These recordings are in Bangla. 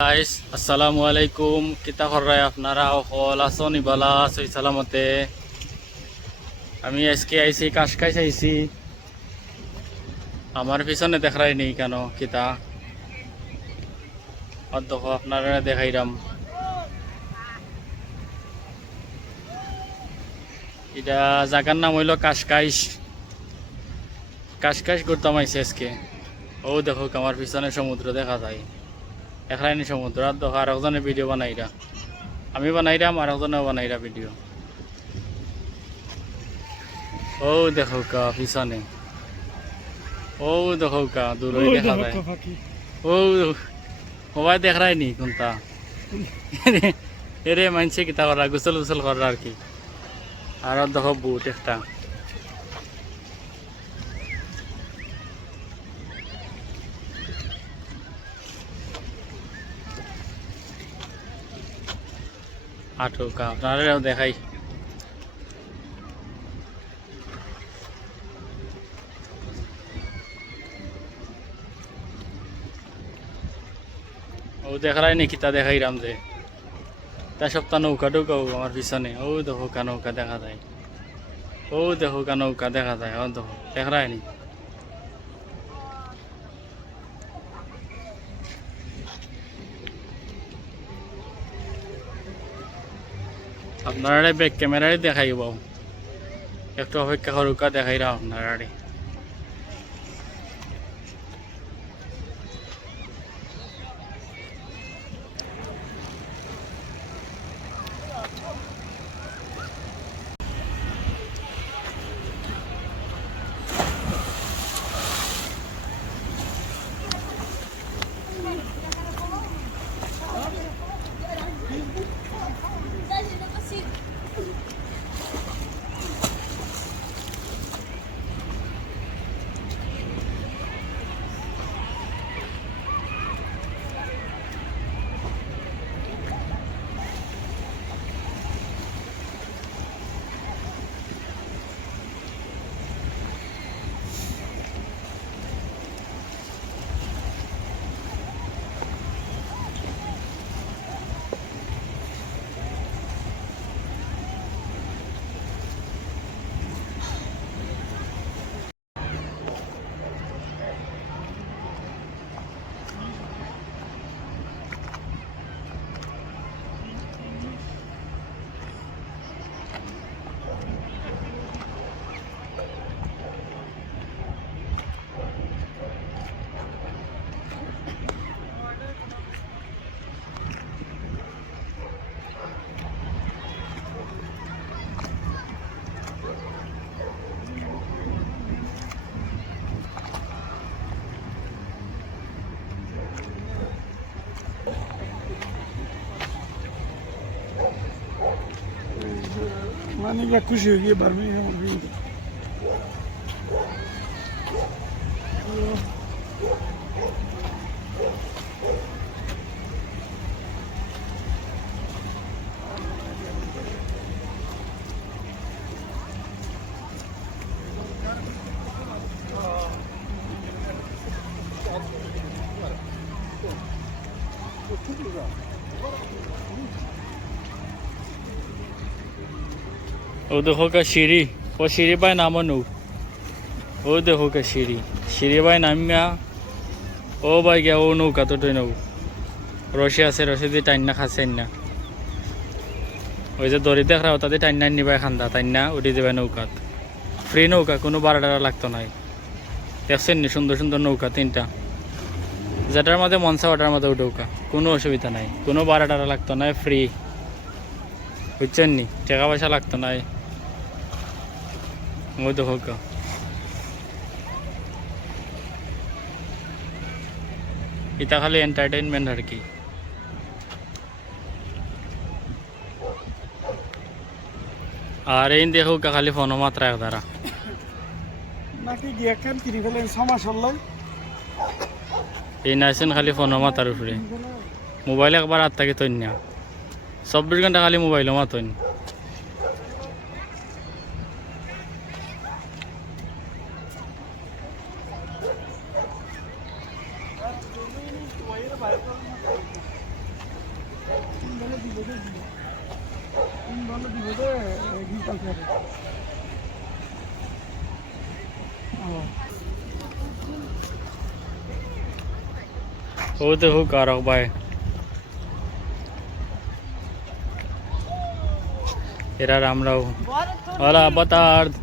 গাইস আসসালামু আলাইকুম কিতা করাই আপনারা অকল আছো নিবালা সই সালামতে আমি আজকে আইছি কাশকাই চাইছি আমার পিছনে দেখাই নেই কেন কিতা আর দেখো আপনারা দেখাইরাম এটা জায়গার নাম হইল কাশকাইশ কাশকাইশ করতাম আইছি আজকে ও দেখো আমার পিছনে সমুদ্র দেখা যায় এখানে সমুদ্র আর দেখো আর একজনে ভিডিও বানাইরা। আমি বানাইরাম আর একজনেও বানাইরা ভিডিও ও দেখো কা পিছনে। ও দেখো কা দূরে দেখা যায়। ও সবাই দেখাই নি কোনটা? এরে মানছে কিতা করা গোসল গোসল করা আর কি। আর দেখো বুট একটা। আঠৌকা আপনারাও দেখাই। ও দেখাই নি কিতা দেখাইরাম যে। তা সপ্তাহ নৌকা ঢুকাও আমার পিছনে। ও দেখো কা নৌকা দেখা যায়। ও দেখো কা নৌকা দেখা যায়। ও দেখো দেখাই নি আপনারা ব্যাক ক্যামেরায় দেখাইব একটু অপেক্ষা করুকা দেখাইরা আপনারা মানে বা খুশি হয়ে গিয়ে ও দেখো কা ও সিঁড়ি পায় নামো নৌ ও দেখো কা সিঁড়ি সিঁড়ি পায় নামিয়া ও বাই গিয়া ও নৌকা তো নৌ রশি আছে রশি দিয়ে টাইন না খাচ্ছেন না ওই যে দড়ি দেখা তাদের টাইনা নিবাই খান্দা টাইনা উঠে দেবে নৌকাত ফ্রি নৌকা কোনো বারো টাকা লাগতো নাই দেখছেন নি সুন্দর সুন্দর নৌকা তিনটা যেটার মধ্যে মনসা ওটার মধ্যে নৌকা কোনো অসুবিধা নাই কোনো বারো টাকা লাগতো নাই ফ্রি বুঝছেন নি টাকা পয়সা লাগতো নাই ওই দেখো কা এটা খালি এন্টারটেইনমেন্ট আর কি আর এই দেখো খালি ফোন মাত্রা এক দ্বারা নাকি গিয়ে কেন কিনি ফেলেন ছমাস হল এই নাইছেন খালি ফোন মাতার উপরে মোবাইল একবার হাত থাকে তৈন না চব্বিশ ঘণ্টা খালি মোবাইল মাতইন এগ্রিকালচারে ও দেখো কারক ভাই এরা আমরাও Bora, tu Olá, boa tarde.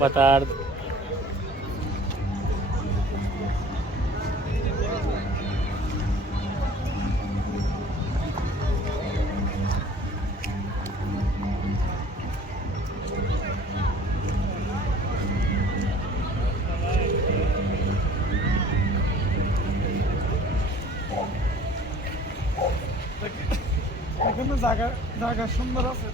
Tarde. এখানে জায়গা জায়গা সুন্দর আছে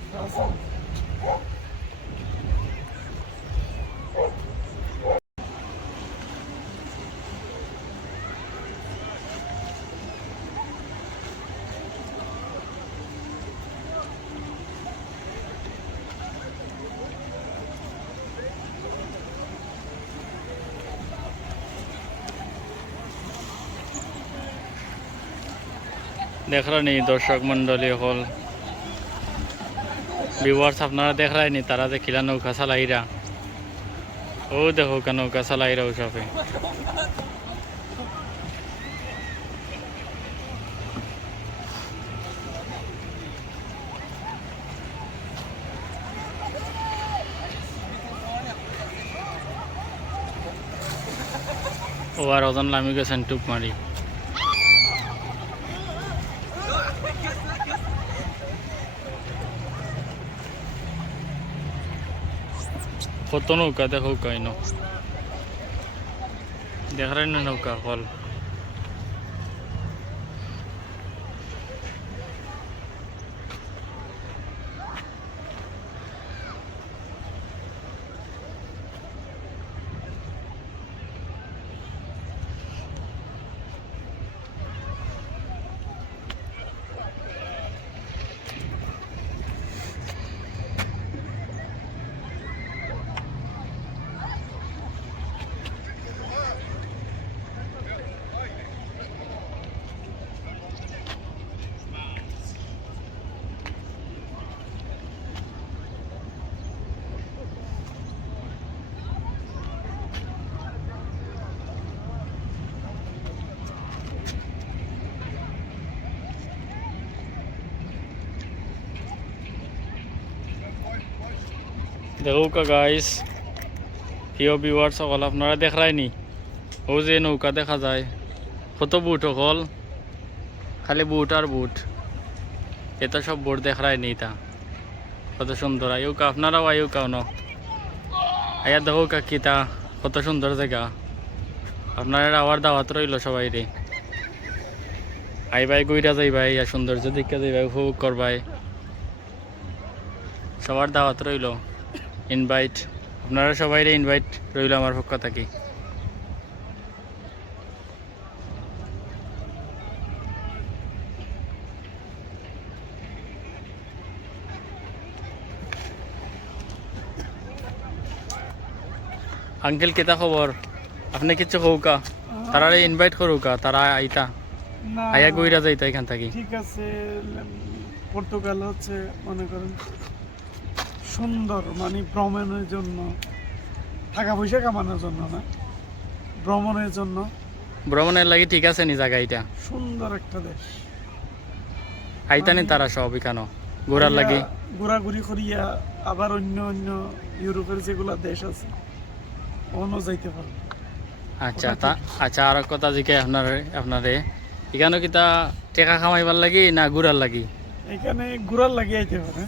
দেখলেনি দর্শক মন্ডলী হল। ভিউয়ার্স আপনারা দেখলেনি তারা যে খিলা নৌকা চালাইরা। ও দেখো কা নৌকা চালাইরা ওসবে। ও আর ওজন নামি গেছেন টুপ মারি। কত নৌকা দেখো নৌকা দেখার না নৌকা হল? দেখো কা গাইস প্রিয় ভিউয়ার সকল, আপনারা দেখায়নি ও যে নৌকা দেখা যায়। কত বুট হল খালি বুট আর বুট এটা সব বুট দেখায়নি তা কত সুন্দর, আয়ুকা আপনারাও আয়ু কাও ন। আয়া দেখো কা কিতা কত সুন্দর জায়গা। আপনারা আবার দাওয়াত রইল সবাই রে। আইবাই গইরা যাইবাই আর সৌন্দর্য দেখে যাইবাই উপভোগ করবাই সবার দাওয়াত রইল। ইনভাইট আপনারা সবাই ইনভাইট রইল আমার পক্ষ থেকে। আঙ্কেল কেতা খবর? আপনি কিছু কৌকা তারা ইনভাইট করুকা তারা আইতা? আয়া গইরা যাইতা এখান থেকে। ঠিক আছে পর্তুগাল হচ্ছে মনে করেন। সুন্দর মানে ভ্রমণের জন্য। টাকা পয়সা কামানোর জন্য না ভ্রমণের জন্য। ভ্রমণের লাগি ঠিক আছে নি জায়গা এটা? সুন্দর একটা দেশ। আইতানি তারা সব এখানো ঘোরার লাগি? ঘোরাঘুরি করিয়া আবার অন্য অন্য ইউরোপের যেগুলা দেশ আছে অন্য যাইতে পারে আচ্ছা তা আচ্ছা আর কথা জিকে আপনার আপনারে এখানে কি তা টেকা কামাইবার লাগি না ঘুরার লাগি? এখানে ঘোরার লাগিয়ে আইতে পারে।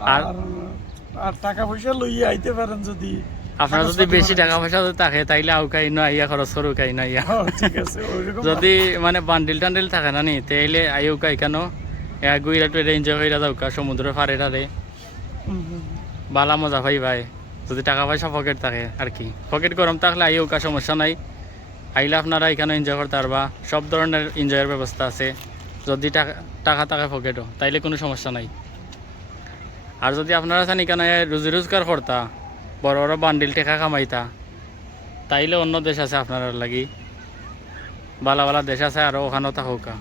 আর- আর টাকা পয়সা লইয়া আইতে পারেন যদি। আপনার যদি বেশি টাকা পয়সা যদি থাকে তাইলে আউকাই না আইয়া খরচ করু কাই না ইয়া। হ্যাঁ, ঠিক আছে যদি মানে বান্ডিল টান্ডিল থাকে না নি তাইলে আইউকা এখানো গুইরা টুইরা এনজয় কইরা যাউকা সমুদ্রের পারে টারে বালা মজা পাই ভাই। যদি টাকা পয়সা পকেট থাকে আর কি। পকেট গরম থাকলে আইউকা সমস্যা নাই। আইলে আপনারা এখানে এনজয় করতে পারবা। সব ধরনের এনজয়ের ব্যবস্থা আছে। যদি টাকা টাকা টাকা পকেটও তাইলে কোনো সমস্যা নাই। আর যদি আপনারা চান এখানে রুজি রোজগার করতা বড় বড় বান্ডিল টেকা কামাইতা, তাইলে অন্য দেশ আছে আপনার লাগি। বালা বালা দেশ আছে আরও ওখানেও থাকুকা।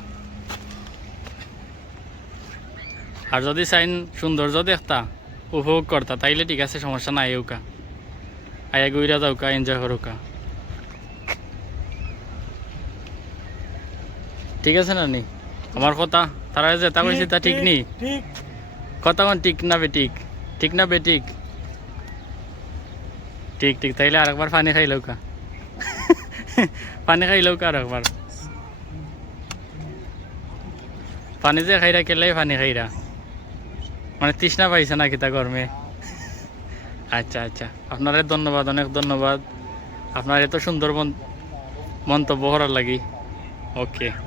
আর যদি চাইন সৌন্দর্য দেখতা, উপভোগ করতা তাইলে ঠিক আছে, সমস্যা নাই ওকা। আয়া গুইরা যাওকা এনজয় করুকা ঠিক আছে না নি আমার কথা তারা যে তা কইছি তা ঠিক নি? ঠিক। কোন ঠিক না বেঠিক ঠিক? না বেঠিক ঠিক? ঠিক তাইলে আরেকবার পানি খাই লৌকা পানি খাই লৌকা আরেকবার। পানি যে খাইরা, কেলাই পানি খাইরা। মানে তৃষ্ণা পাইছে না কিতা গরমে? আচ্ছা আচ্ছা। আপনারে ধন্যবাদ, অনেক ধন্যবাদ। আপনার এত সুন্দর মন- মন্তব্য করার লাগি। ওকে।